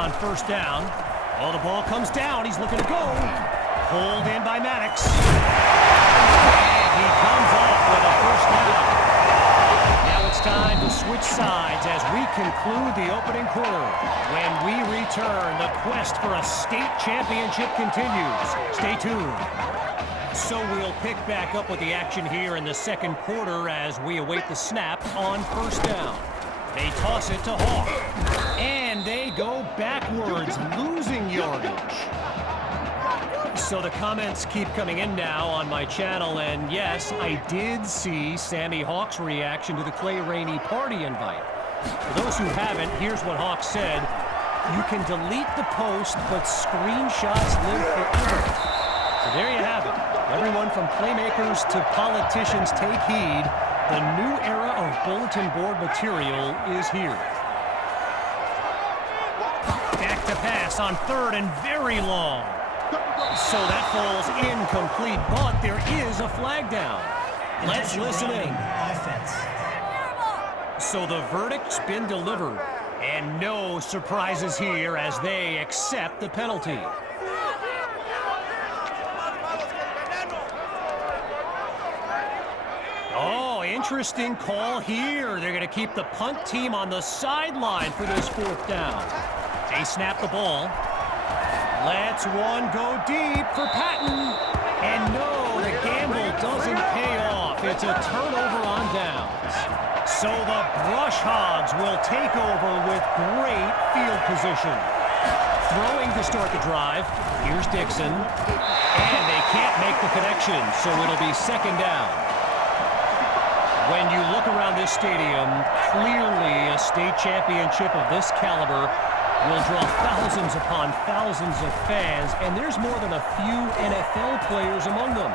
on first down. Oh, the ball comes down. He's looking to go. Pulled in by Maddox. And he comes off with a first down. Now it's time to switch sides as we conclude the opening quarter. When we return, the quest for a state championship continues. Stay tuned. So we'll pick back up with the action here in the second quarter as we await the snap on first down. They toss it to Hawk. And they go backwards, losing yardage. So the comments keep coming in now on my channel, and yes, I did see Sammy Hawk's reaction to the Clay Rainey party invite. For those who haven't, here's what Hawk said. You can delete the post, but screenshots live forever. So there you have it. Everyone from playmakers to politicians, take heed. The new era of bulletin board material is here. Back to pass on third and very long. So that falls incomplete, but there is a flag down. Let's listen in. So the verdict's been delivered, and no surprises here as they accept the penalty. Oh, interesting call here. They're going to keep the punt team on the sideline for this fourth down. They snap the ball. Lets one go deep for Patton. And no, the gamble doesn't pay off. It's a turnover on downs. So the Brush Hogs will take over with great field position. Throwing to start the drive. Here's Dixon. And they can't make the connection, so it'll be second down. When you look around this stadium, clearly a state championship of this caliber will draw thousands upon thousands of fans, and there's more than a few NFL players among them.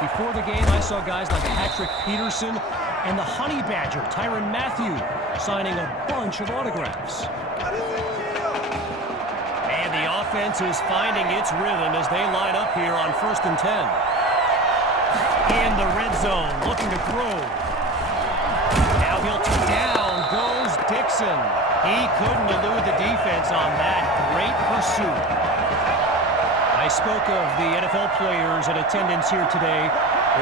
Before the game, I saw guys like Patrick Peterson and the Honey Badger, Tyrann Mathieu, signing a bunch of autographs. And the offense is finding its rhythm as they line up here on 1st and 10. In the red zone, looking to throw. Now down goes Dixon. He couldn't elude the defense on that great pursuit. I spoke of the NFL players in attendance here today.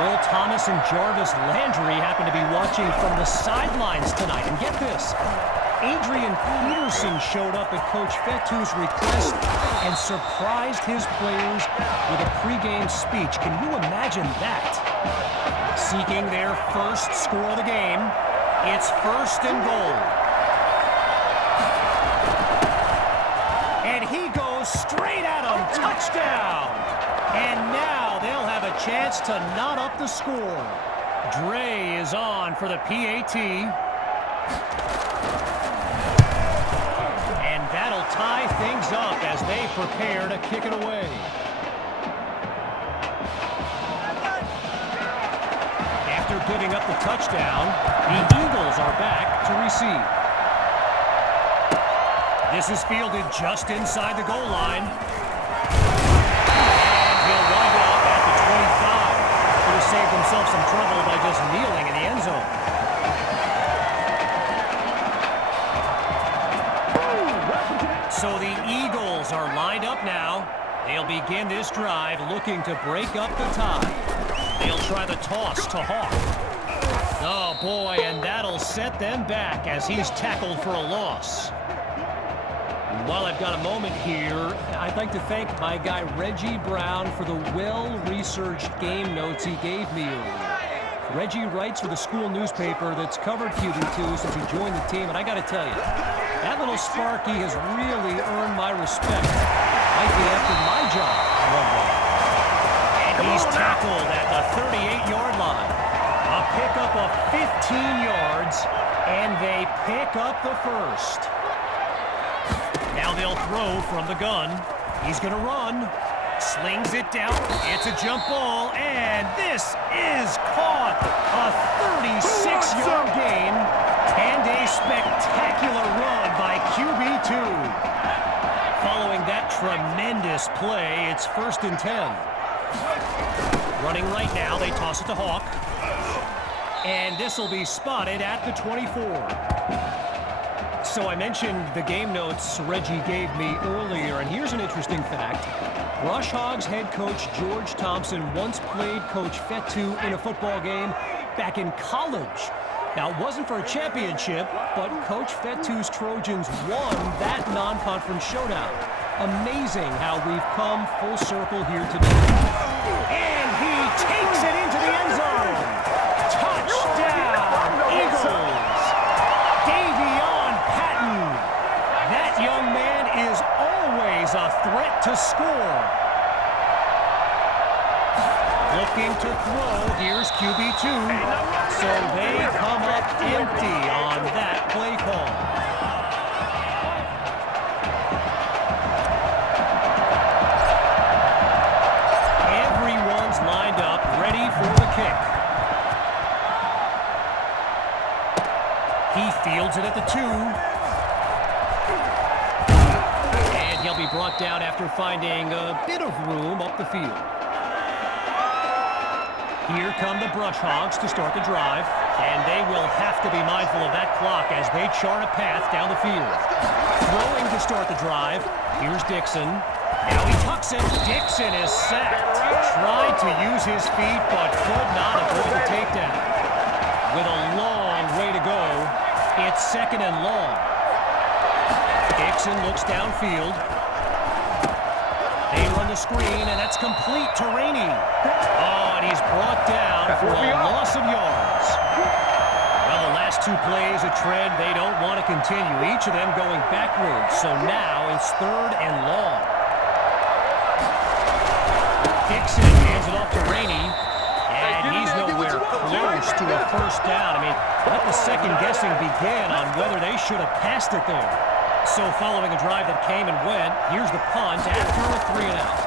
Earl Thomas and Jarvis Landry happen to be watching from the sidelines tonight. And get this, Adrian Peterson showed up at Coach Fettu's request and surprised his players with a pregame speech. Can you imagine that? Seeking their first score of the game, it's 1st and goal. And he goes straight at him, touchdown! And now they'll have a chance to knot up the score. Dre is on for the PAT. And that'll tie things up as they prepare to kick it away. After giving up the touchdown, the Eagles are back to receive. This is fielded just inside the goal line. And he'll wind up at the 25. Could have saved himself some trouble by just kneeling in the end zone. So the Eagles are lined up now. They'll begin this drive looking to break up the tie. They'll try the toss to Hawk. Oh, boy, and that'll set them back as he's tackled for a loss. While I've got a moment here, I'd like to thank my guy Reggie Brown for the well-researched game notes he gave me earlier. Reggie writes for the school newspaper that's covered QB2 since he joined the team, and I got to tell you, that little Sparky has really earned my respect. Might be after my job one day. And he's tackled at the 38-yard line. A pickup of 15 yards, and they pick up the first. Now they'll throw from the gun. He's going to run. Slings it down. It's a jump ball, and this is caught. A 36-yard gain and a spectacular run by QB2. Following that tremendous play, it's 1st and 10. Running right now, they toss it to Hawk. And this will be spotted at the 24. So I mentioned the game notes Reggie gave me earlier, and here's an interesting fact. Brush Hogs head coach George Thompson once played Coach Fetu in a football game back in college. Now, it wasn't for a championship, but Coach Fetu's Trojans won that non-conference showdown. Amazing how we've come full circle here today. And he takes it into the end zone. Touchdown, Eagles. Davion Patton. That young man is always a threat to score. Looking to throw, here's QB2. So they come up empty on that play call. Everyone's lined up, ready for the kick. He fields it at the 2. And he'll be brought down after finding a bit of room up the field. Here come the Brush Hogs to start the drive, and they will have to be mindful of that clock as they chart a path down the field. Throwing to start the drive, here's Dixon. Now he tucks it. Dixon is sacked. Tried to use his feet, but could not avoid the takedown. With a long way to go, it's 2nd and long. Dixon looks downfield. They run the screen, and that's complete to Rainey. Oh, and he's brought down for a loss of yards. Well, the last 2 plays, a trend they don't want to continue. Each of them going backwards, so now it's 3rd and long. Dixon hands it off to Rainey, and he's nowhere close to a first down. I mean, let the second guessing begin on whether they should have passed it there. So following a drive that came and went, here's the punt after a 3 and out.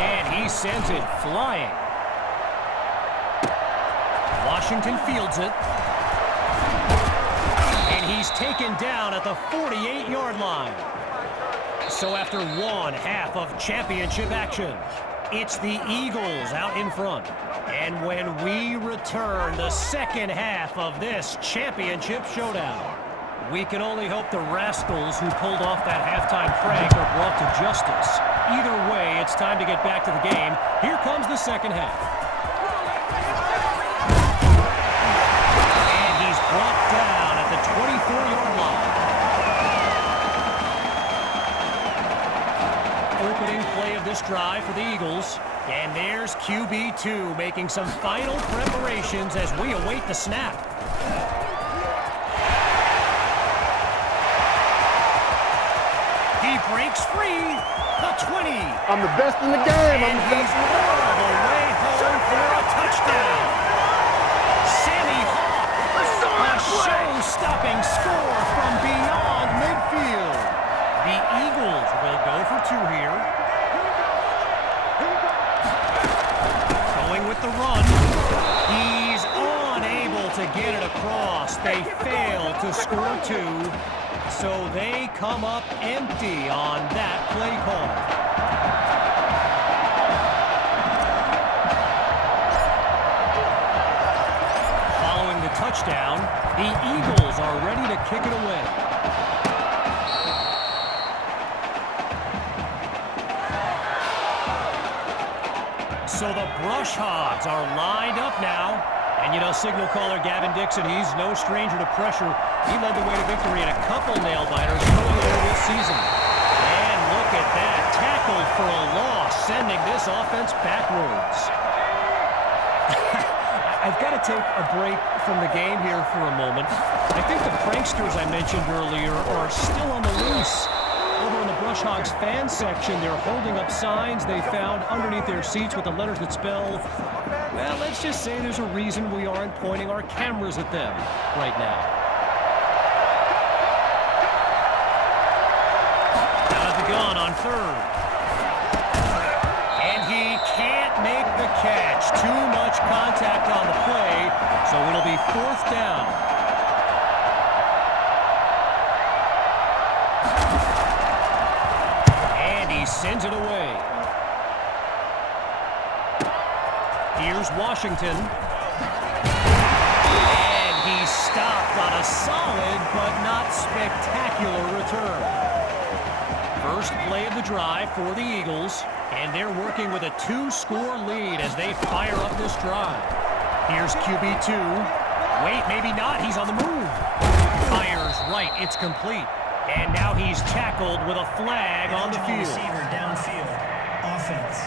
And he sends it flying. Washington fields it. And he's taken down at the 48-yard line. So after 1/2 of championship action, it's the Eagles out in front. And when we return the second half of this championship showdown, we can only hope the rascals who pulled off that halftime prank are brought to justice. Either way, it's time to get back to the game. Here comes the second half. And he's brought down at the 24-yard line. Opening play of this drive for the Eagles. And there's QB2 making some final preparations as we await the snap. He breaks free, the 20. I'm the best in the game. And he's all the way home for a touchdown. Sammy Hawk, a show-stopping score from beyond midfield. The Eagles will go for 2 here. Going with the run. He's unable to get it across. They fail to score 2. So they come up empty on that play call. Following the touchdown, the Eagles are ready to kick it away. So the Brush Hogs are lined up now. And, you know, signal caller Gavin Dixon, he's no stranger to pressure. He led the way to victory in a couple nail-biters earlier this season. And look at that. Tackled for a loss, sending this offense backwards. I've got to take a break from the game here for a moment. I think the pranksters I mentioned earlier are still on the loose. Over in the Brush Hogs fan section, they're holding up signs they found underneath their seats with the letters that spell, well, let's just say there's a reason we aren't pointing our cameras at them right now. Out of the gun on 3rd. And he can't make the catch. Too much contact on the play, so it'll be 4th down. And he sends it away. Here's Washington. And he stopped on a solid but not spectacular return. First play of the drive for the Eagles, and they're working with a 2-score lead as they fire up this drive. Here's QB2. Wait, maybe not. He's on the move. Fires right. It's complete. And now he's tackled with a flag on the field. Receiver downfield. Offense.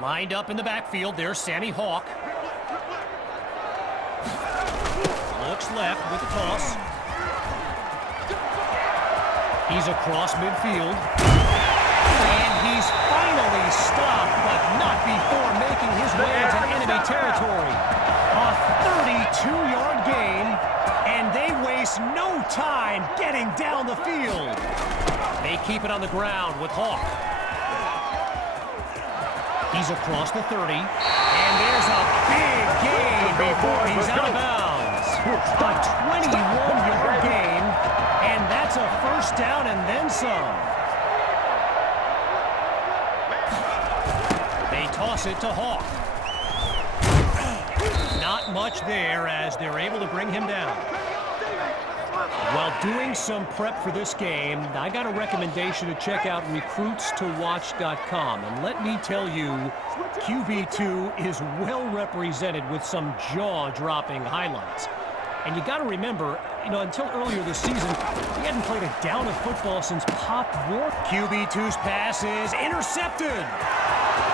Lined up in the backfield, there's Sammy Hawk. Looks left with the toss. He's across midfield. And he's finally stopped, but not before making his way into enemy territory. A 32-yard gain, and they waste no time getting down the field. They keep it on the ground with Hawk. He's across the 30, and there's a big gain before he's out of bounds. A 21-yard gain, and that's a first down and then some. They toss it to Hawk. Not much there as they're able to bring him down. While doing some prep for this game, I got a recommendation to check out recruitstowatch.com. And let me tell you, QB2 is well represented with some jaw-dropping highlights. And you got to remember, until earlier this season, he hadn't played a down of football since Pop Warner. QB2's pass is intercepted.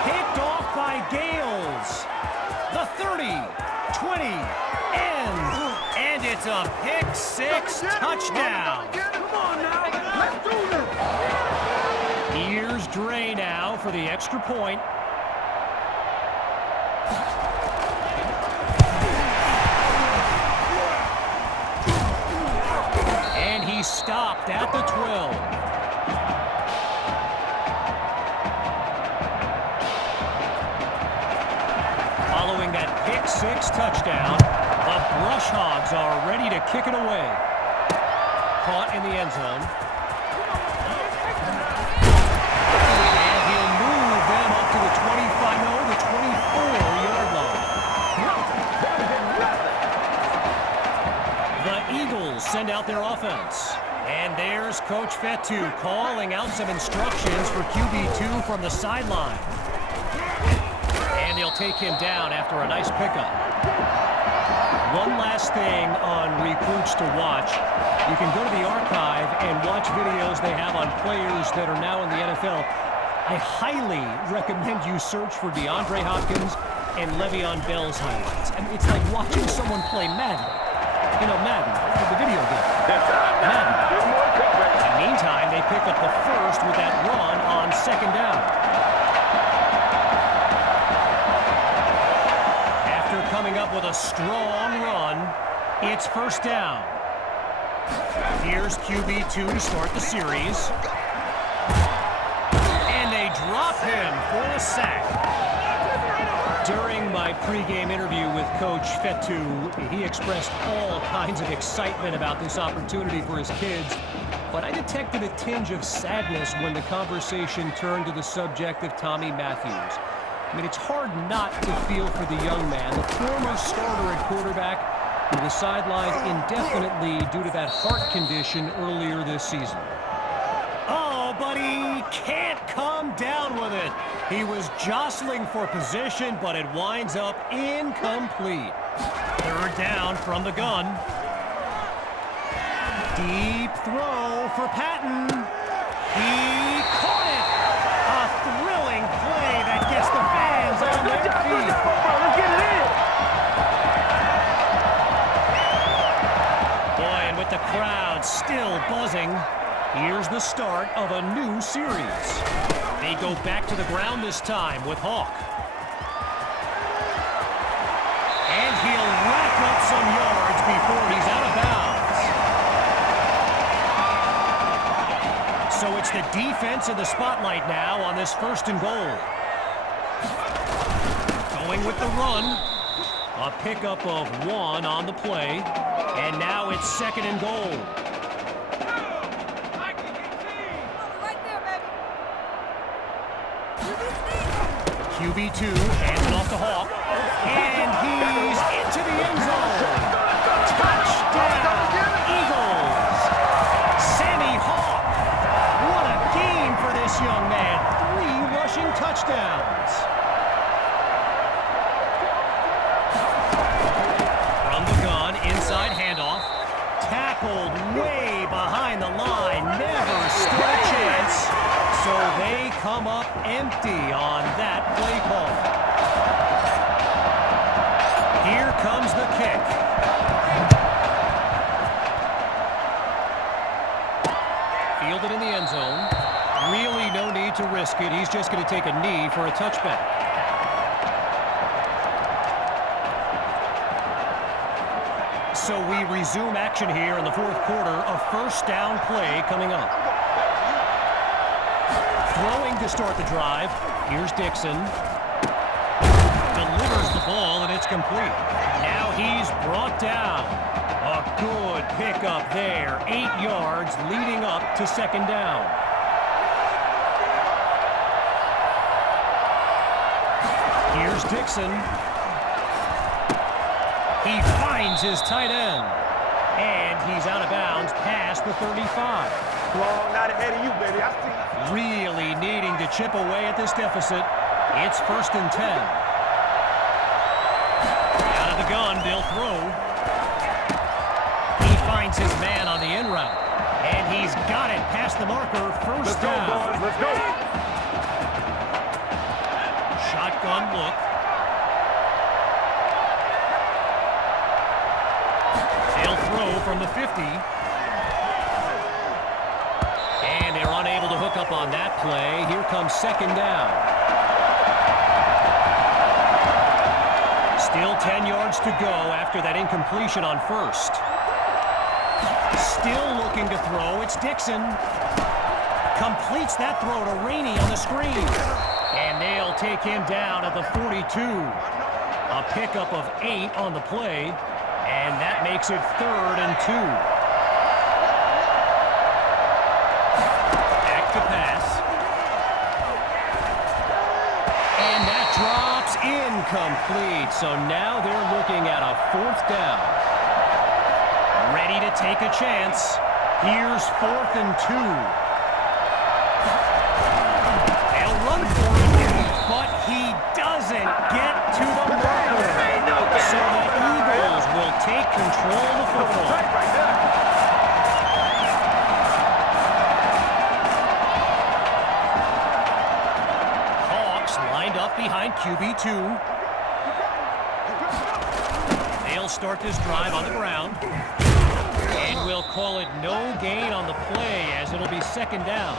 Picked off by Gales. The 30, 20, and it's a pick-6 touchdown. Come on now, let's do this. Here's Dre now for the extra point. And he's stopped at the 12. Following that pick-6 touchdown, the Brush Hogs are ready to kick it away. Caught in the end zone. And he'll move them up to the 25, no, the 24-yard line. The Eagles send out their offense. And there's Coach Fetu calling out some instructions for QB2 from the sideline. And they'll take him down after a nice pickup. One last thing on Recruits to Watch. You can go to the archive and watch videos they have on players that are now in the NFL. I highly recommend you search for DeAndre Hopkins and Le'Veon Bell's highlights. I mean, it's like watching someone play Madden. Madden, the video game. Madden. In the meantime, they pick up the first with that run on second down. Coming up with a strong run, it's first down. Here's QB2 to start the series. And they drop him for a sack. During my pregame interview with Coach Fetu, he expressed all kinds of excitement about this opportunity for his kids, but I detected a tinge of sadness when the conversation turned to the subject of Tommy Matthews. I mean, it's hard not to feel for the young man, the former starter at quarterback, who was sidelined indefinitely due to that heart condition earlier this season. Oh, but he can't come down with it. He was jostling for position, but it winds up incomplete. Third down from the gun. Deep throw for Patton. He caught it. A thrilling play that gets the fans on their feet. Let's get it in. Boy, and with the crowd still buzzing, here's the start of a new series. They go back to the ground this time with Hawk. And he'll rack up some yards before he's out of bounds. So it's the defense in the spotlight now on this first and goal. Going with the run. A pickup of 1 on the play. And now it's second and goal. QB2 hands it off to Hawk. And he's into the end zone. Touchdown, Eagles. Sammy Hawk. What a game for this young man. 3 rushing touchdowns. From the gun, inside handoff. Tackled way behind the line. Never stood a chance. So they come up empty on that play call. Here comes the kick. Fielded in the end zone. Really no need to risk it. He's just going to take a knee for a touchback. So we resume action here in the fourth quarter. A first down play coming up. Throwing to start the drive. Here's Dixon. Delivers the ball, and it's complete. Now he's brought down. A good pickup there. 8 yards leading up to second down. Here's Dixon. He finds his tight end. And he's out of bounds past the 35. Well, not ahead of you, baby. I see. Really needing to chip away at this deficit. It's 1st and 10. Out of the gun, they'll throw. He finds his man on the in route. And he's got it past the marker. First down. Let's go, boys. Let's go. Shotgun look. They'll throw from the 50. And they're unable to hook up on that play. Here comes second down. Still 10 yards to go after that incompletion on first. Still looking to throw. It's Dixon. Completes that throw to Rainey on the screen. And they'll take him down at the 42. A pickup of 8 on the play. And that makes it 3rd and 2. Back to pass. And that drops incomplete. So now they're looking at a 4th down. Ready to take a chance. Here's 4th and 2. They'll run for it, but he doesn't get to the marker. So the Eagles will take control of the football. Hawks lined up behind QB2. They'll start this drive on the ground. And we'll call it no gain on the play as it'll be second down.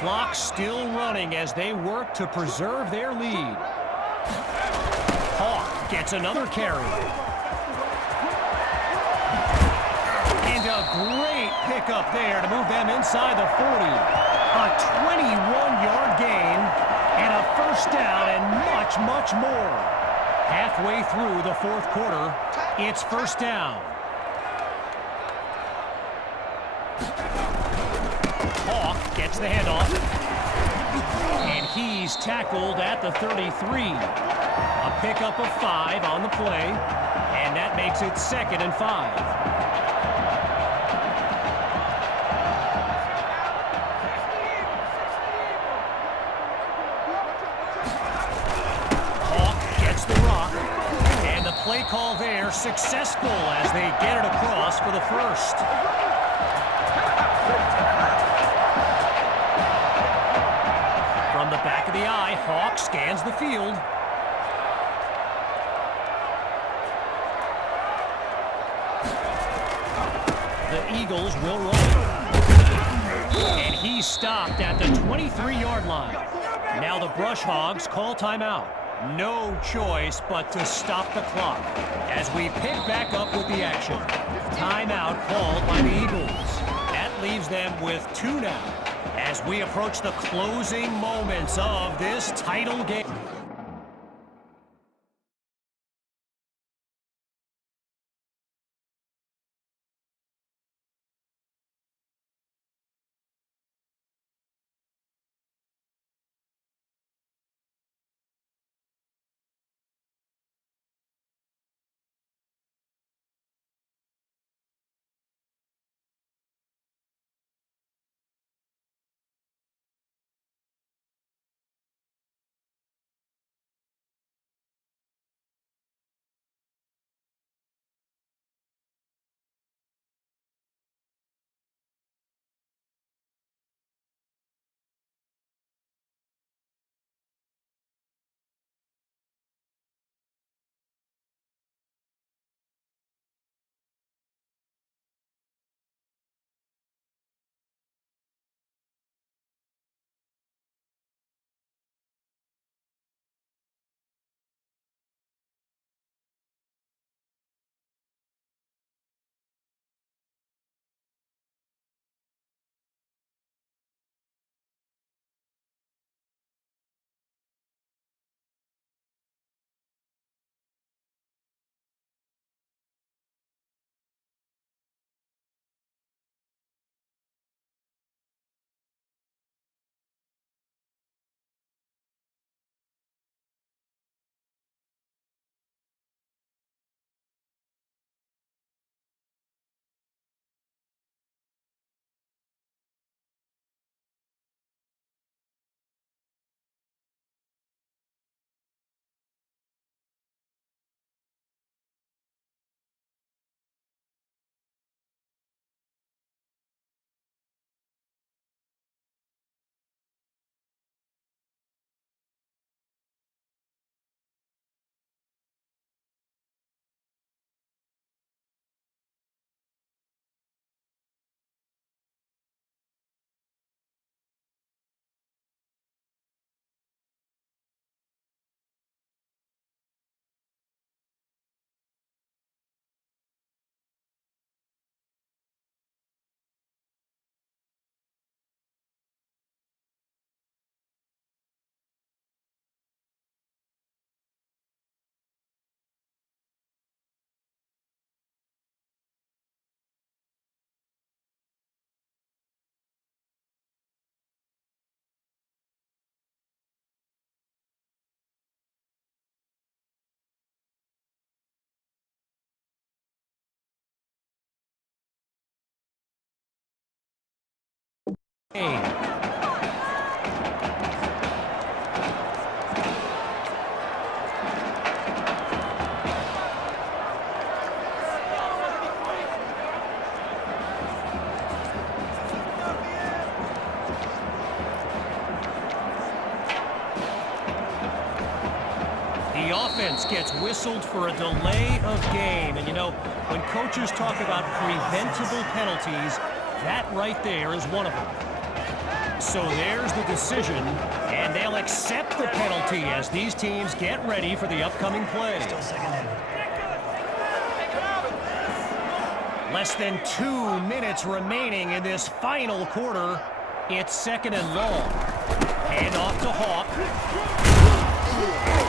Clock still running as they work to preserve their lead. Hawk gets another carry. And a great pickup there to move them inside the 40. A 21-yard gain and a first down and much, much more. Halfway through the fourth quarter, it's first down. Hawk gets the handoff. And he's tackled at the 33. A pickup of 5 on the play. And that makes it 2nd and 5. Play call there successful as they get it across for the first. From the back of the eye, Hawk scans the field. The Eagles will run. And he's stopped at the 23-yard line. Now the Brush Hogs call timeout. No choice but to stop the clock as we pick back up with the action. Timeout called by the Eagles. That leaves them with 2 now as we approach the closing moments of this title game. game. The offense gets whistled for a delay of game. And, you know, when coaches talk about preventable penalties, that right there is one of them. So there's the decision, and they'll accept the penalty as these teams get ready for the upcoming play. Still second down. Less than 2 minutes remaining in this final quarter. It's second and long. Hand off to Hawk.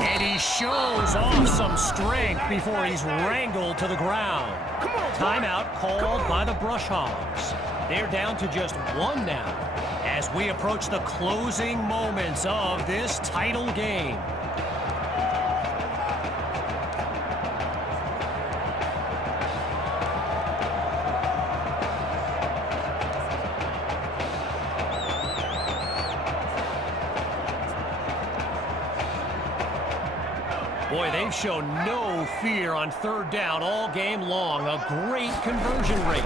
And he shows off some strength before he's wrangled to the ground. Timeout called by the Brush Hogs. They're down to just one now as we approach the closing moments of this title game. Boy, they've shown no fear on third down all game long. A great conversion rate.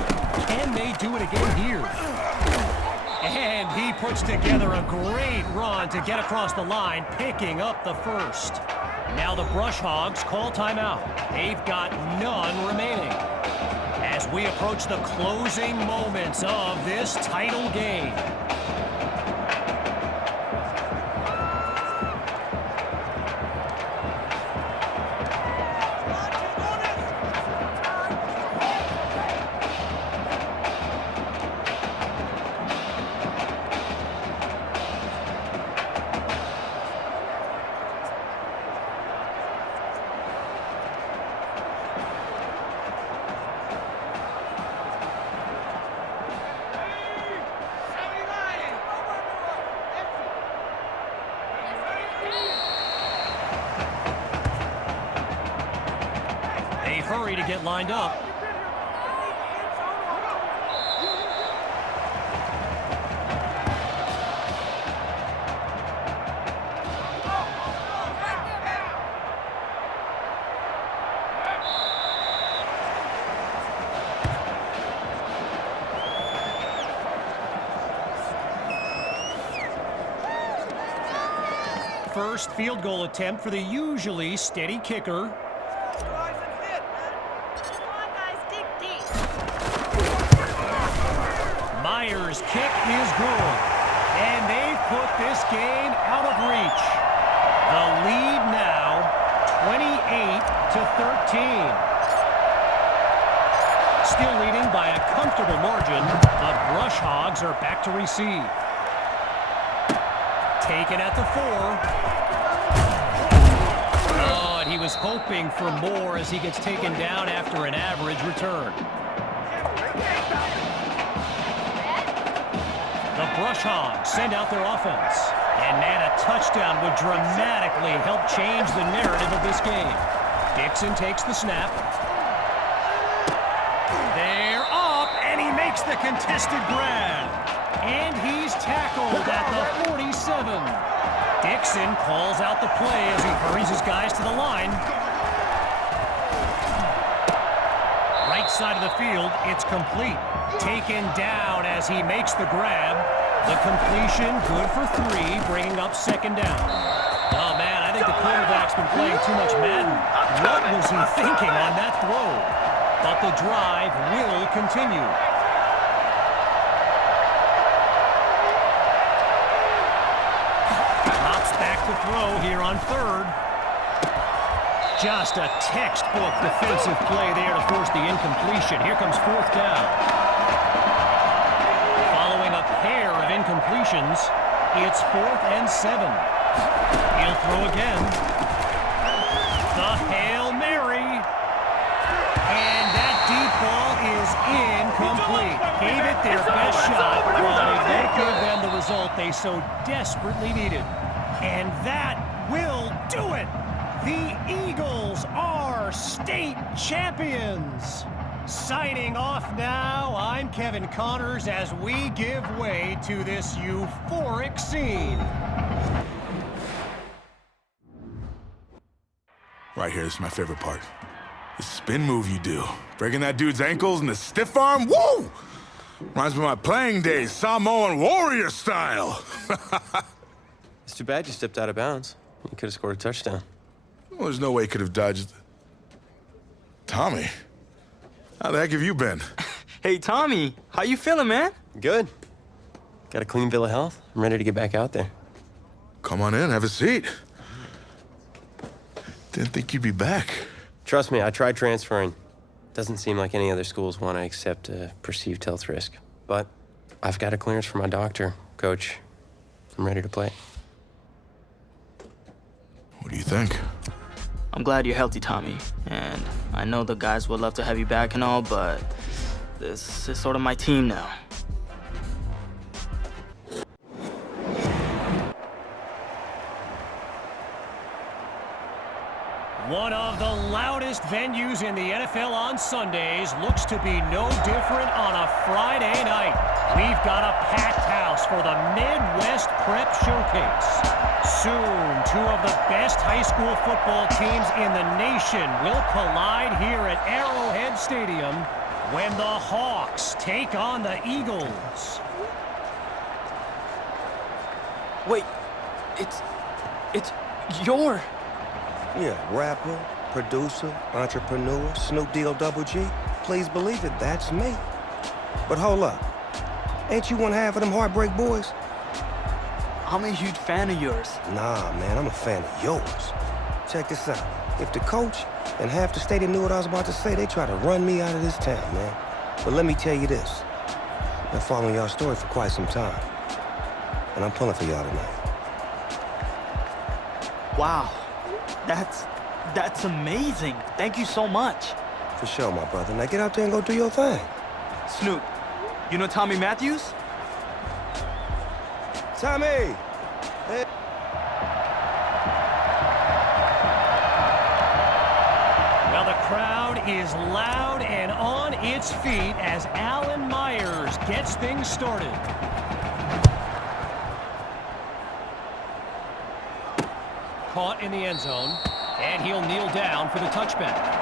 Can they do it again here? And he puts together a great run to get across the line, picking up the first. Now the Brush Hogs call timeout. They've got none remaining as we approach the closing moments of this title game. Hurry to get lined up. First field goal attempt for the usually steady kicker. Myers' kick is good, and they've put this game out of reach. The lead now, 28-13. Still leading by a comfortable margin, the Brush Hogs are back to receive. Taken at the 4. Oh, and he was hoping for more as he gets taken down after an average return. The Brush Hogs send out their offense. And, man, a touchdown would dramatically help change the narrative of this game. Dixon takes the snap. They're up, and he makes the contested grab. And he's tackled at the 47. Dixon calls out the play as he hurries his guys to the line. Right side of the field, it's complete. Taken down as he makes the grab. The completion, good for 3, bringing up second down. Oh, man, I think the quarterback's been playing too much Madden. What was he thinking on that throw? But the drive will continue. Drops back to throw here on third. Just a textbook defensive play there to force the incompletion. Here comes fourth down. Following a pair of incompletions, it's 4th and 7. He'll throw again. The Hail Mary. And that deep ball is incomplete. Gave it their best shot, but it won't give them the result they so desperately needed. And that will do it. The Eagles are state champions. Signing off now, I'm Kevin Connors as we give way to this euphoric scene. Right here, this is my favorite part. The spin move you do. Breaking that dude's ankles and the stiff arm, woo! Reminds me of my playing days, Samoan warrior style. It's too bad you stepped out of bounds. You could have scored a touchdown. Well, there's no way he could have dodged. Tommy, how the heck have you been? Hey, Tommy, how you feeling, man? Good. Got a clean bill of health. I'm ready to get back out there. Come on in, have a seat. Didn't think you'd be back. Trust me, I tried transferring. Doesn't seem like any other schools want to accept a perceived health risk. But I've got a clearance from my doctor, Coach. I'm ready to play. What do you think? I'm glad you're healthy, Tommy. And I know the guys would love to have you back and all, but this is sort of my team now. One of the loudest venues in the NFL on Sundays looks to be no different on a Friday night. We've got a packed house for the Midwest Prep Showcase. Soon, two of the best high school football teams in the nation will collide here at Arrowhead Stadium when the Hawks take on the Eagles. Wait, it's your... Yeah, rapper, producer, entrepreneur, Snoop D-O double G. Please believe it, that's me. But hold up. Ain't you one half of them Heartbreak Boys? I'm a huge fan of yours. Nah, man, I'm a fan of yours. Check this out. If the coach and half the stadium knew what I was about to say, they try to run me out of this town, man. But let me tell you this. I've been following y'all story for quite some time. And I'm pulling for y'all tonight. Wow, that's amazing. Thank you so much. For sure, my brother. Now get out there and go do your thing. Snoop, you know Tommy Matthews? Tommy! Hey. Well, the crowd is loud and on its feet as Alan Myers gets things started. Caught in the end zone, and he'll kneel down for the touchback.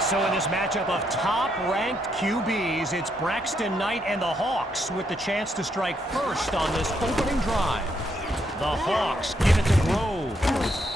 So in this matchup of top-ranked QBs, it's Braxton Knight and the Hawks with the chance to strike first on this opening drive. The Hawks give it to Grove,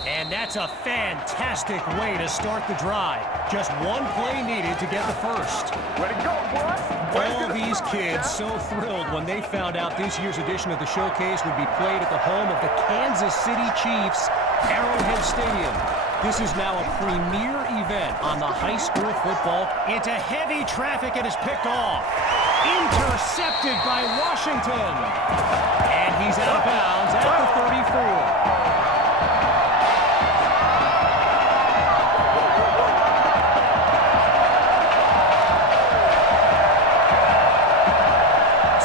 and that's a fantastic way to start the drive. Just one play needed to get the first. Way to go, boy! All these kids so thrilled when they found out this year's edition of the showcase would be played at the home of the Kansas City Chiefs, Arrowhead Stadium. This is now a premier event on the high school football. Into heavy traffic and is picked off. Intercepted by Washington. And he's out of bounds at the 34.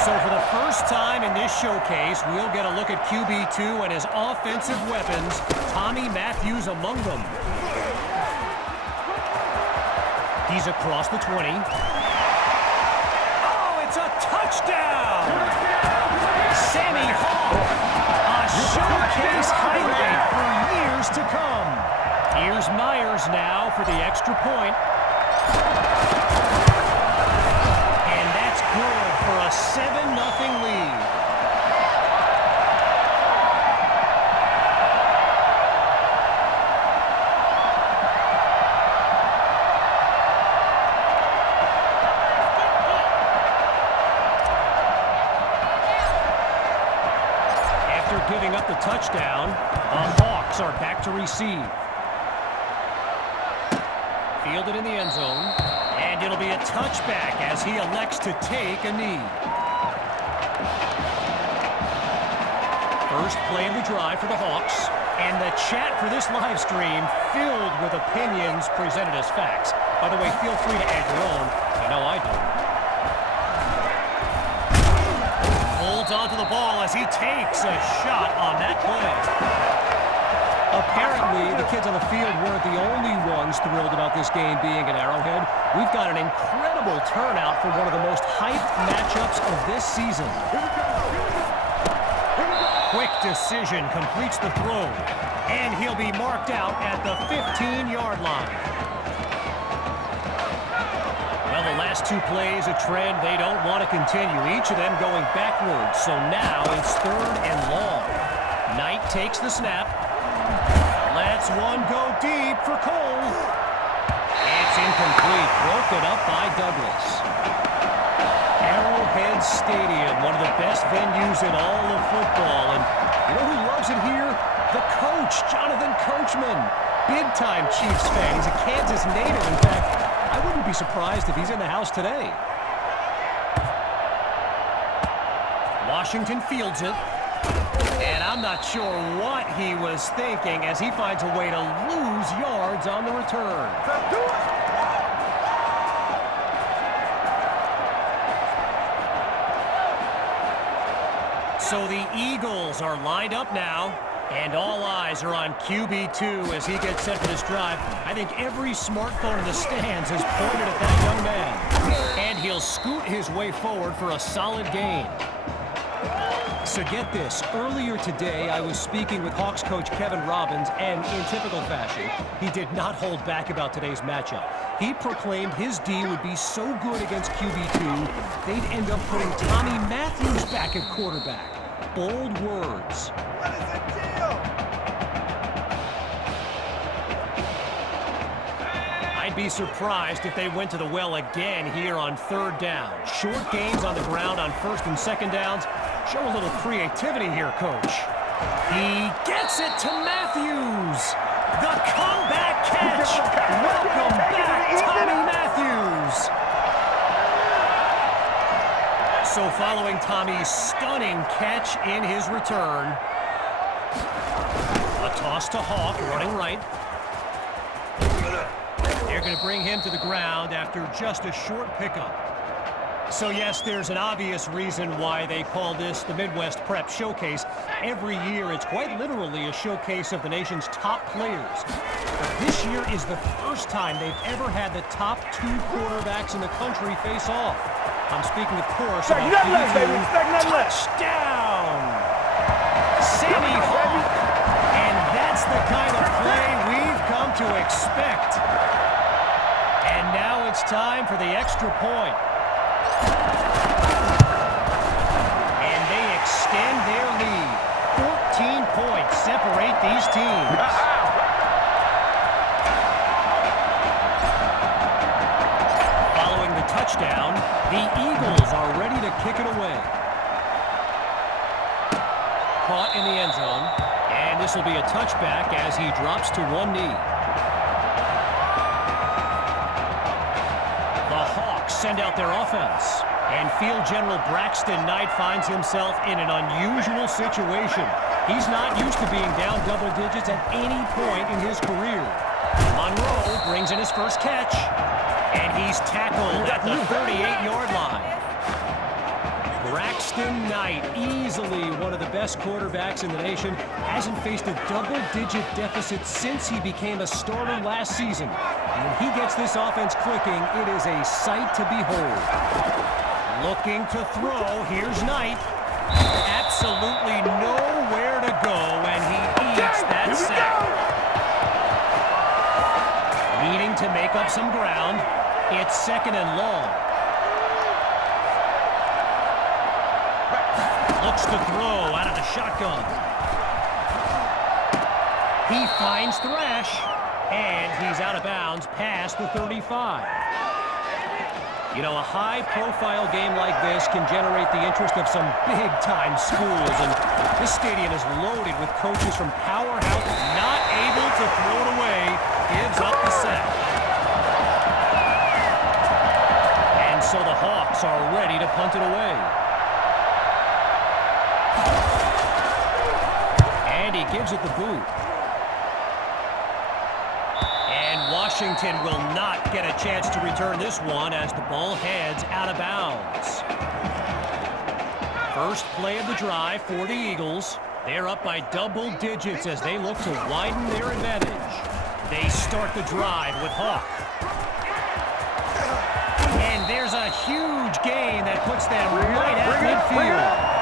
So for the first time in this showcase, we'll get a look at QB2 and his offensive weapons, Tommy Matthews among them. He's across the 20. Oh, it's a touchdown! Sammy Hall, a showcase highlight for years to come. Here's Myers now for the extra point. And that's good for a 7-0 lead. After giving up the touchdown, the Hawks are back to receive. Fielded in the end zone. And it'll be a touchback as he elects to take a knee. First play of the drive for the Hawks. And the chat for this live stream filled with opinions presented as facts. By the way, feel free to add your own. I know I do. Holds onto the ball as he takes a shot on that play. Apparently, the kids on the field weren't the only ones thrilled about this game being at Arrowhead. We've got an incredible turnout for one of the most hyped matchups of this season. Quick decision completes the throw, and he'll be marked out at the 15-yard line. Well, the last two plays, a trend they don't want to continue, each of them going backwards. So now it's 3rd and long. Knight takes the snap. Lets one go deep for Cole. It's incomplete, broken up by Douglas. Arrowhead Stadium, one of the best venues in all of football. And you know who loves it here? The coach, Jonathan Coachman. Big-time Chiefs fan. He's a Kansas native. In fact, I wouldn't be surprised if he's in the house today. Washington fields it. And I'm not sure what he was thinking as he finds a way to lose yards on the return. So the Eagles are lined up now, and all eyes are on QB2 as he gets set for this drive. I think every smartphone in the stands is pointed at that young man. And he'll scoot his way forward for a solid gain. So get this, earlier today I was speaking with Hawks coach Kevin Robbins, and in typical fashion, he did not hold back about today's matchup. He proclaimed his D would be so good against QB2, they'd end up putting Tommy Matthews back at quarterback. Bold words. What is the deal? I'd be surprised if they went to the well again here on 3rd down. Short gains on the ground on 1st and 2nd downs. Show a little creativity here, coach. He gets it to Matthews. The comeback catch. Welcome back, Tommy Matthews. So following Tommy's stunning catch in his return, a toss to Hawk, running right. They're going to bring him to the ground after just a short pickup. So yes, there's an obvious reason why they call this the Midwest Prep Showcase. Every year, it's quite literally a showcase of the nation's top players. But this year is the first time they've ever had the top 2 quarterbacks in the country face off. I'm speaking, of course, about touchdown! Sammy Hawk! And that's the kind of play we've come to expect. And now it's time for the extra point. And they extend their lead. 14 points separate these teams. Following the touchdown, the Eagles are ready to kick it away. Caught in the end zone, and this will be a touchback as he drops to one knee. Send out their offense. And field general Braxton Knight finds himself in an unusual situation. He's not used to being down double digits at any point in his career. Monroe brings in his first catch. And he's tackled at the 38-yard line. Braxton Knight, easily one of the best quarterbacks in the nation, hasn't faced a double-digit deficit since he became a starter last season. And when he gets this offense clicking, it is a sight to behold. Looking to throw, here's Knight. Absolutely nowhere to go, and he eats that sack. Needing to make up some ground, it's 2nd and long. Looks to throw out of the shotgun. He finds Thrash, and he's out of bounds past the 35. You know, a high-profile game like this can generate the interest of some big-time schools, and this stadium is loaded with coaches from powerhouses. Not able to throw it away, gives up the sack. And so the Hawks are ready to punt it away. And he gives it the boot. And Washington will not get a chance to return this one as the ball heads out of bounds. First play of the drive for the Eagles. They're up by double digits as they look to widen their advantage. They start the drive with Hawk. And there's a huge gain that puts them right at midfield.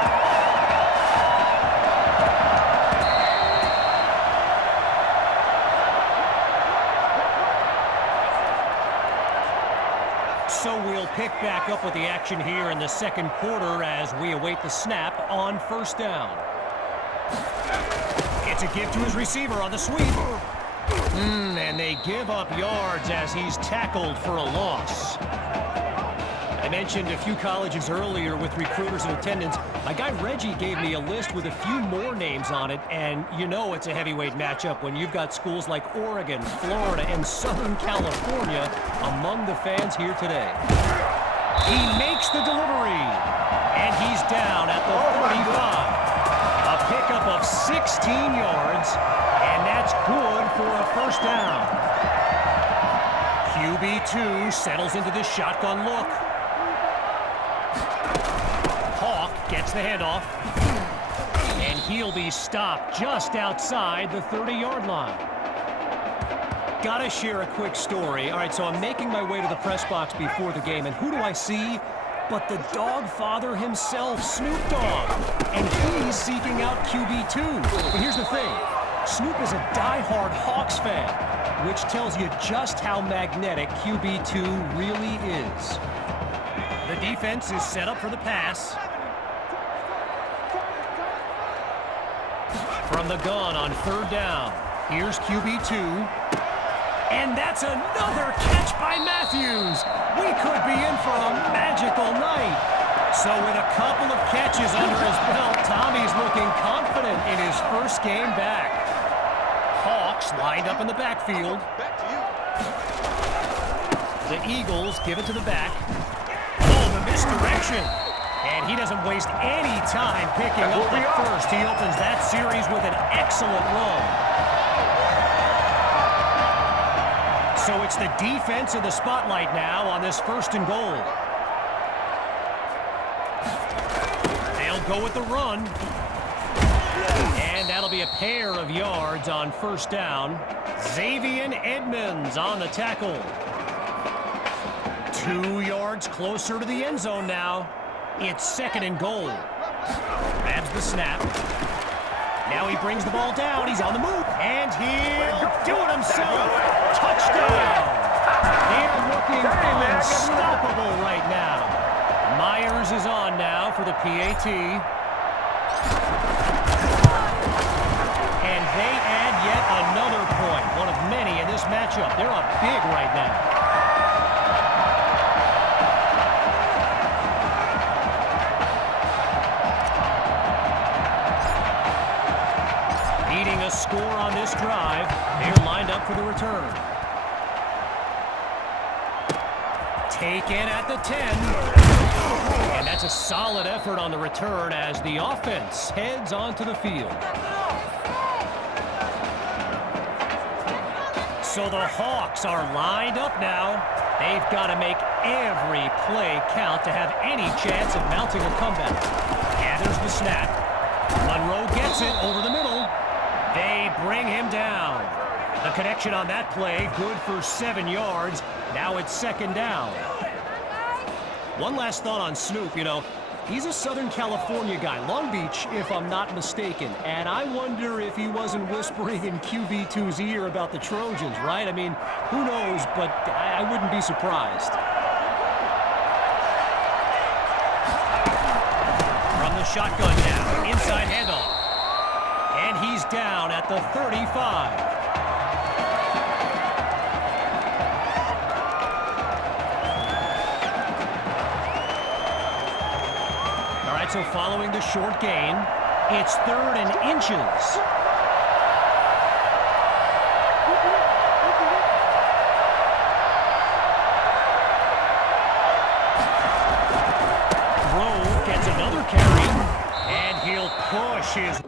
So we'll pick back up with the action here in the second quarter as we await the snap on first down. It's a give to his receiver on the sweep. And they give up yards as he's tackled for a loss. I mentioned a few colleges earlier with recruiters in attendance. My guy Reggie gave me a list with a few more names on it, and you know it's a heavyweight matchup when you've got schools like Oregon, Florida, and Southern California among the fans here today. He makes the delivery, and he's down at the 35. A pickup of 16 yards, and that's good for a first down. QB2 settles into this shotgun look. Hawk gets the handoff, and he'll be stopped just outside the 30-yard line. Gotta share a quick story. All right, so I'm making my way to the press box before the game, and who do I see but the dog father himself, Snoop Dogg, and he's seeking out QB2. But here's the thing. Snoop is a diehard Hawks fan, which tells you just how magnetic QB2 really is. The defense is set up for the pass. From the gun on third down, here's QB2. And that's another catch by Matthews. We could be in for a magical night. So with a couple of catches under his belt, Tommy's looking confident in his first game back. Hawks lined up in the backfield. The Eagles give it to the back. Oh, the misdirection. And he doesn't waste any time picking up the first. He opens that series with an excellent run. So it's the defense in the spotlight now on this first and goal. They'll go with the run. And that'll be a pair of yards on first down. Xavier Edmonds on the tackle. 2 yards closer to the end zone now. It's second and goal. Grabs the snap. Now he brings the ball down. He's on the move. And he'll do it himself. Touchdown. They're looking unstoppable right now. Myers is on now for the PAT. And they add yet another point. One of many in this matchup. They're up big right now. Needing a score on this drive. They're lined up for the return. Taken at the 10. And that's a solid effort on the return as the offense heads onto the field. So the Hawks are lined up now. They've got to make every play count to have any chance of mounting a comeback. Gathers the snap. Monroe gets it over the middle. They bring him down. The connection on that play, good for 7 yards. Now it's second down. One last thought on Snoop. You know, he's a Southern California guy, Long Beach, if I'm not mistaken. And I wonder if he wasn't whispering in QB2's ear about the Trojans, right? I mean, who knows, but I wouldn't be surprised. From the shotgun now, inside handoff. And he's down at the 35. All right, so following the short gain, it's 3rd and inches. Grove gets another carry, and he'll push his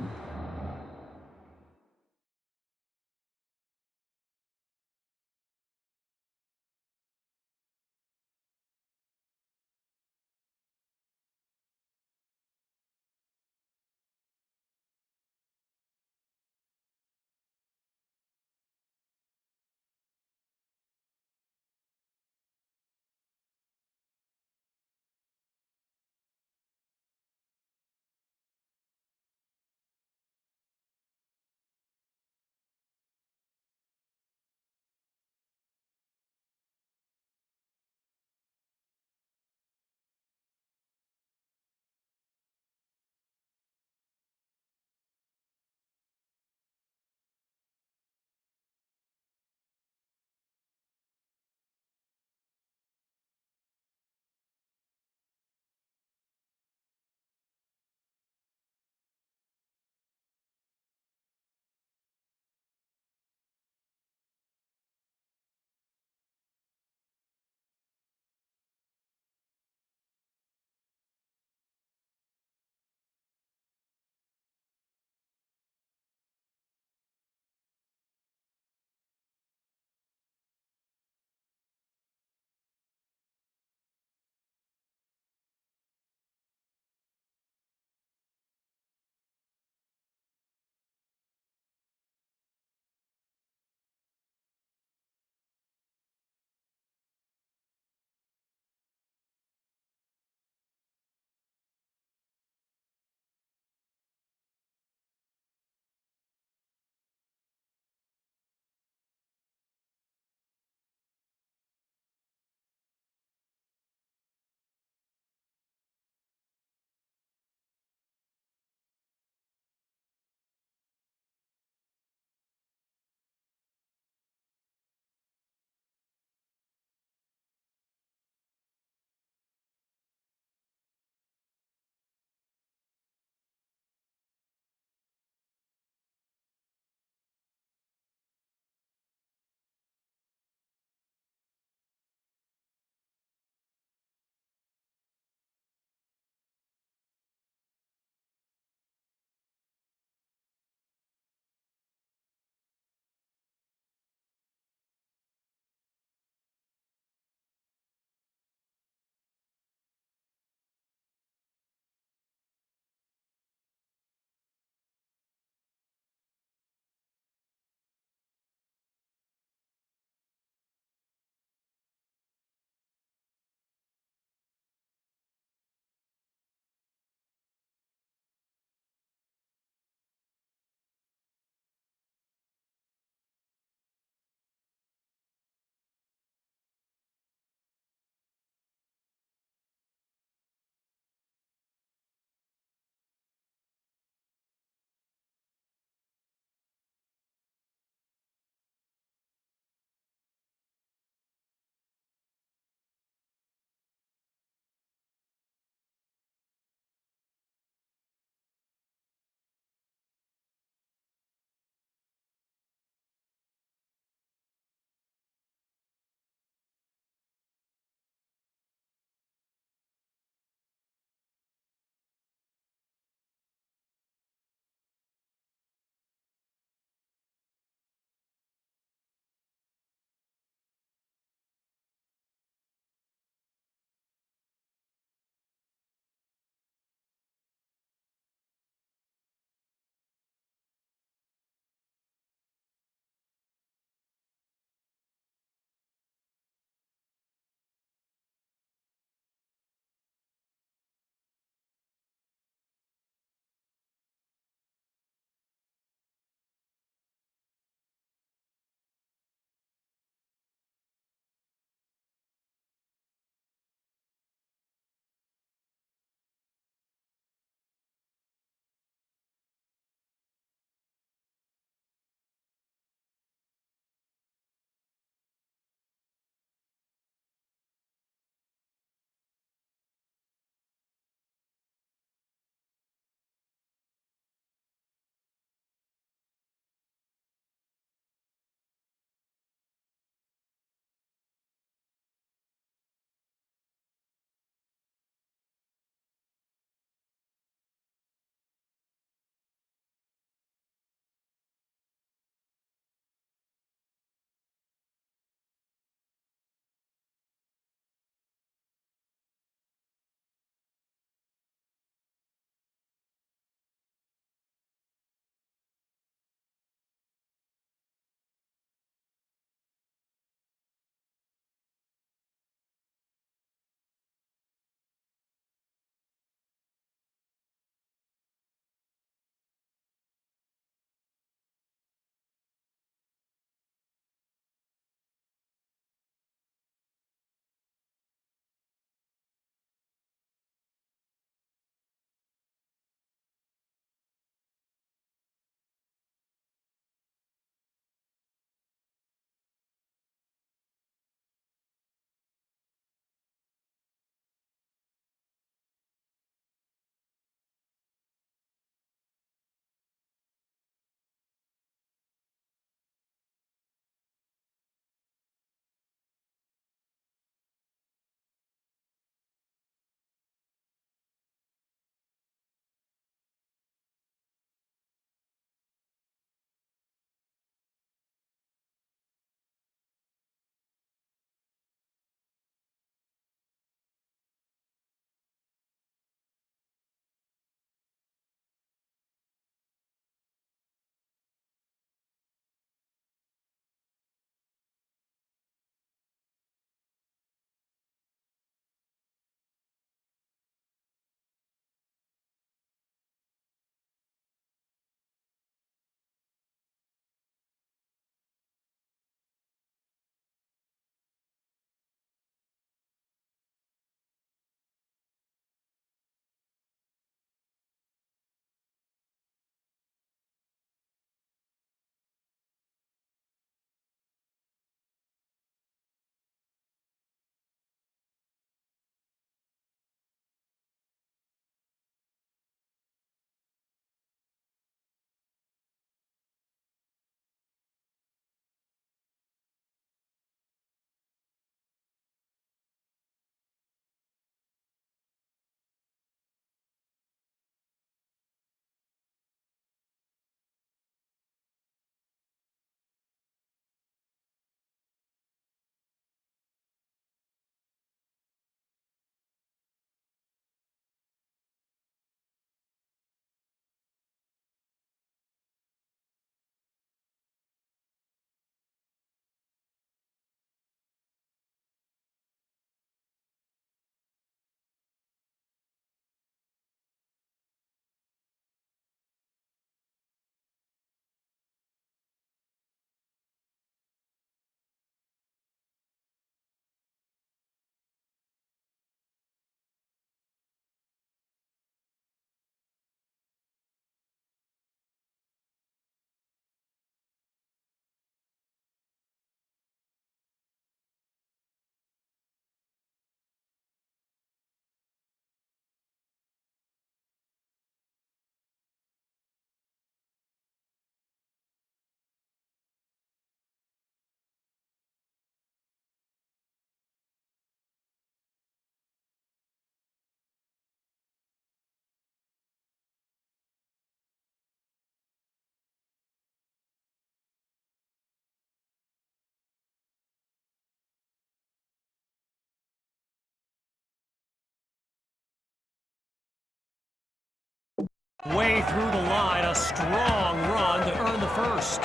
Way through the line, a strong run to earn the first.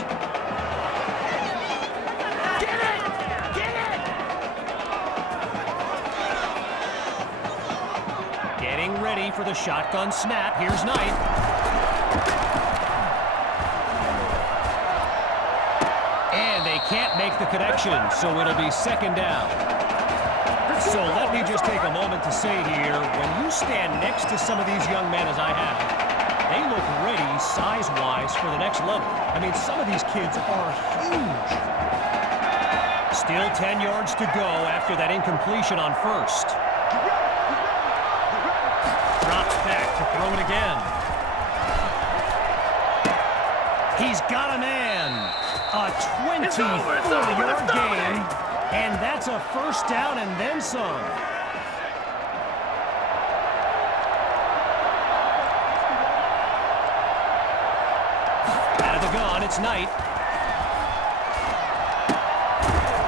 Get it! Get it! Getting ready for the shotgun snap. Here's Knight. And they can't make the connection, so it'll be second down. So let me just take a moment to say here, when you stand next to some of these young men as I have, they look ready size-wise for the next level. I mean, some of these kids are huge. Still 10 yards to go after that incompletion on first. Drops back to throw it again. He's got a man. A 24-yard gain, and that's a first down and then some. Out of the gun, it's Knight.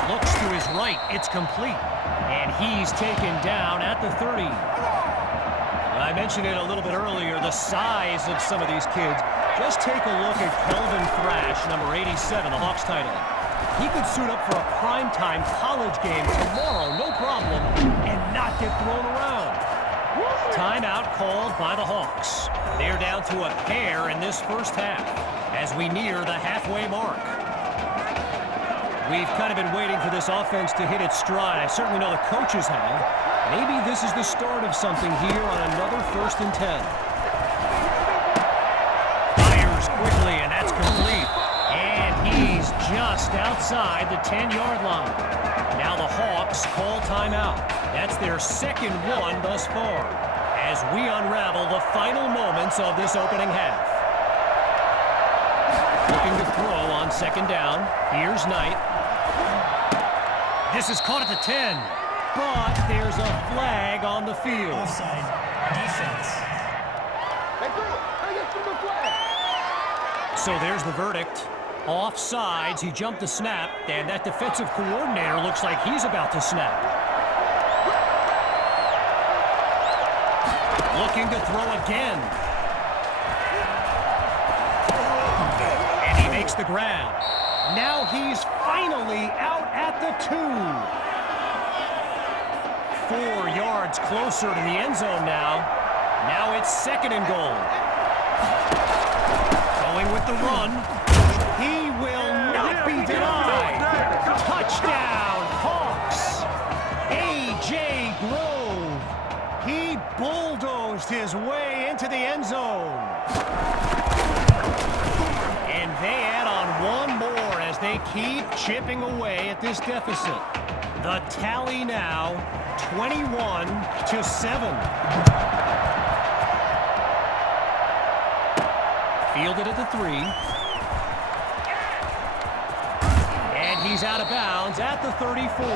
Looks to his right, it's complete, and he's taken down at the 30. I mentioned it a little bit earlier, the size of some of these kids. Just take a look at Kelvin Thrash, number 87, the Hawks tight end. He could suit up for a primetime college game tomorrow, no problem, and not get thrown around. Timeout called by the Hawks. They're down to a pair in this first half as we near the halfway mark. We've kind of been waiting for this offense to hit its stride. I certainly know the coaches have. Maybe this is the start of something here on another 1st and 10. Quickly, and that's complete. And he's just outside the 10-yard line. Now the Hawks call timeout. That's their second one thus far as we unravel the final moments of this opening half. Looking to throw on second down. Here's Knight. This is caught at the 10, but there's a flag on the field. Offside. Defense. So there's the verdict. Offsides, he jumped the snap, and that defensive coordinator looks like he's about to snap. Looking to throw again. And he makes the grab. Now he's finally out at the 2. 4 yards closer to the end zone now. Now it's second and goal. Going with the run. He will not be denied. Touchdown, Hawks. A.J. Grove. He bulldozed his way into the end zone. And they add on one more as they keep chipping away at this deficit. The tally now, 21-7. Fielded at the 3. And he's out of bounds at the 34.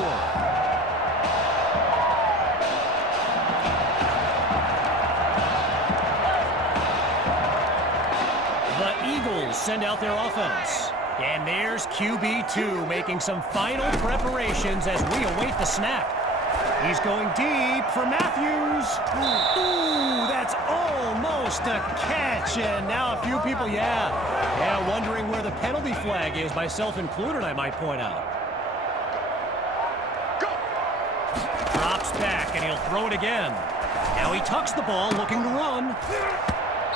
The Eagles send out their offense. And there's QB2 making some final preparations as we await the snap. He's going deep for Matthews. Ooh, that's almost a catch. And now a few people, wondering where the penalty flag is, myself included, I might point out. Drops back, and he'll throw it again. Now he tucks the ball, looking to run.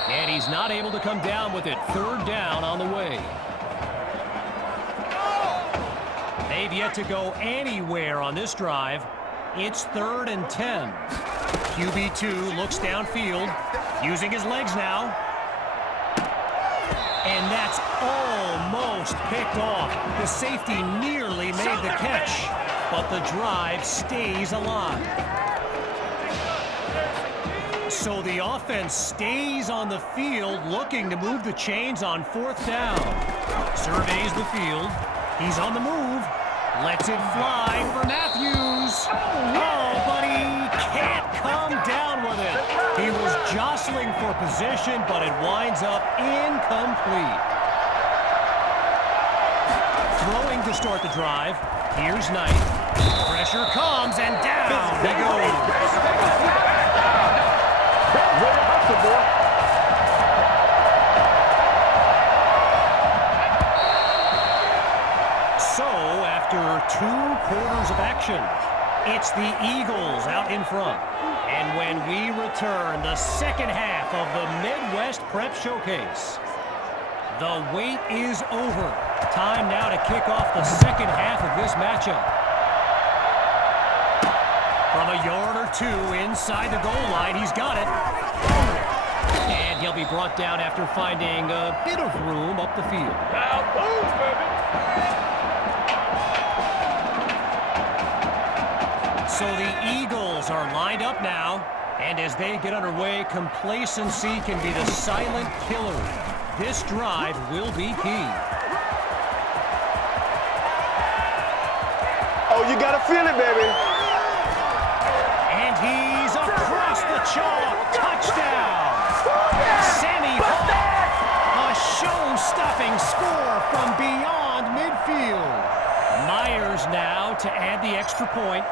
And he's not able to come down with it. Third down on the way. They've yet to go anywhere on this drive. It's 3rd and 10. QB2 looks downfield, using his legs now. And that's almost picked off. The safety nearly made the catch, but the drive stays alive. So the offense stays on the field, looking to move the chains on 4th down. Surveys the field. He's on the move. Lets it fly for Matthews. Oh, but he can't come down with it. He was jostling for position, but it winds up incomplete. Throwing to start the drive. Here's Knight. Pressure comes, and down he goes. quarters of action. It's the Eagles out in front. And when we return, the second half of the Midwest Prep Showcase. The wait is over. Time now to kick off the second half of this matchup. From a yard or two inside the goal line, he's got it. And he'll be brought down after finding a bit of room up the field. Now move, baby. So the Eagles are lined up now, and as they get underway, complacency can be the silent killer. This drive will be key. Oh, you gotta feel it, baby. And he's across the chalk. Touchdown! Sammy Hall. A show-stopping score from beyond midfield. Myers now to add the extra point.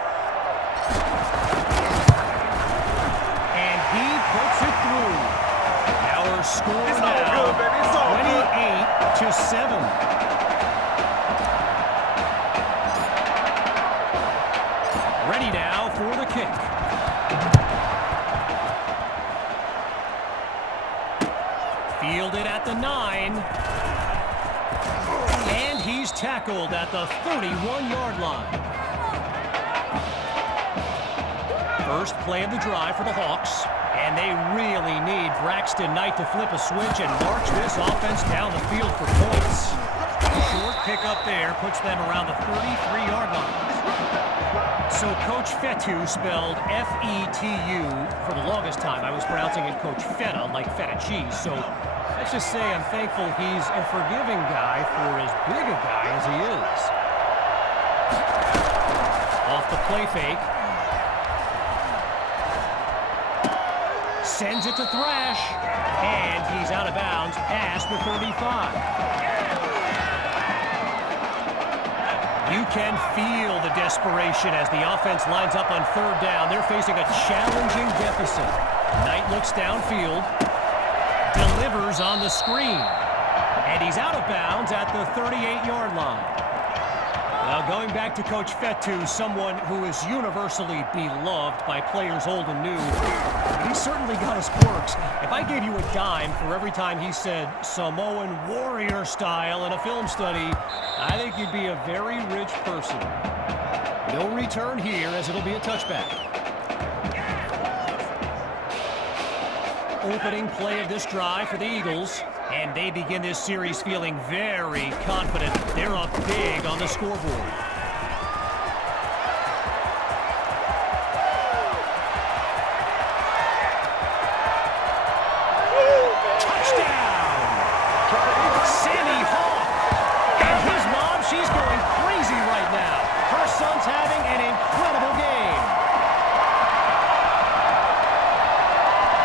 And he puts it through. Our score It's all now, good, baby. It's all good. 28-7. Ready now for the kick. Fielded at the 9. And he's tackled at the 31-yard line. First play of the drive for the Hawks. And they really need Braxton Knight to flip a switch and march this offense down the field for points. Short pickup there puts them around the 33-yard line. So Coach Fetu, spelled F-E-T-U, for the longest time I was pronouncing it Coach Feta, like feta cheese. So let's just say I'm thankful he's a forgiving guy for as big a guy as he is. Off the play fake. Sends it to Thrash. And he's out of bounds past the 35. You can feel the desperation as the offense lines up on third down. They're facing a challenging deficit. Knight looks downfield. Delivers on the screen. And he's out of bounds at the 38-yard line. Now going back to Coach Fetu, someone who is universally beloved by players old and new, he certainly got his quirks. If I gave you a dime for every time he said Samoan warrior style in a film study, I think you'd be a very rich person. No return here as it'll be a touchback. Opening play of this drive for the Eagles. And they begin this series feeling very confident. They're up big on the scoreboard. Touchdown!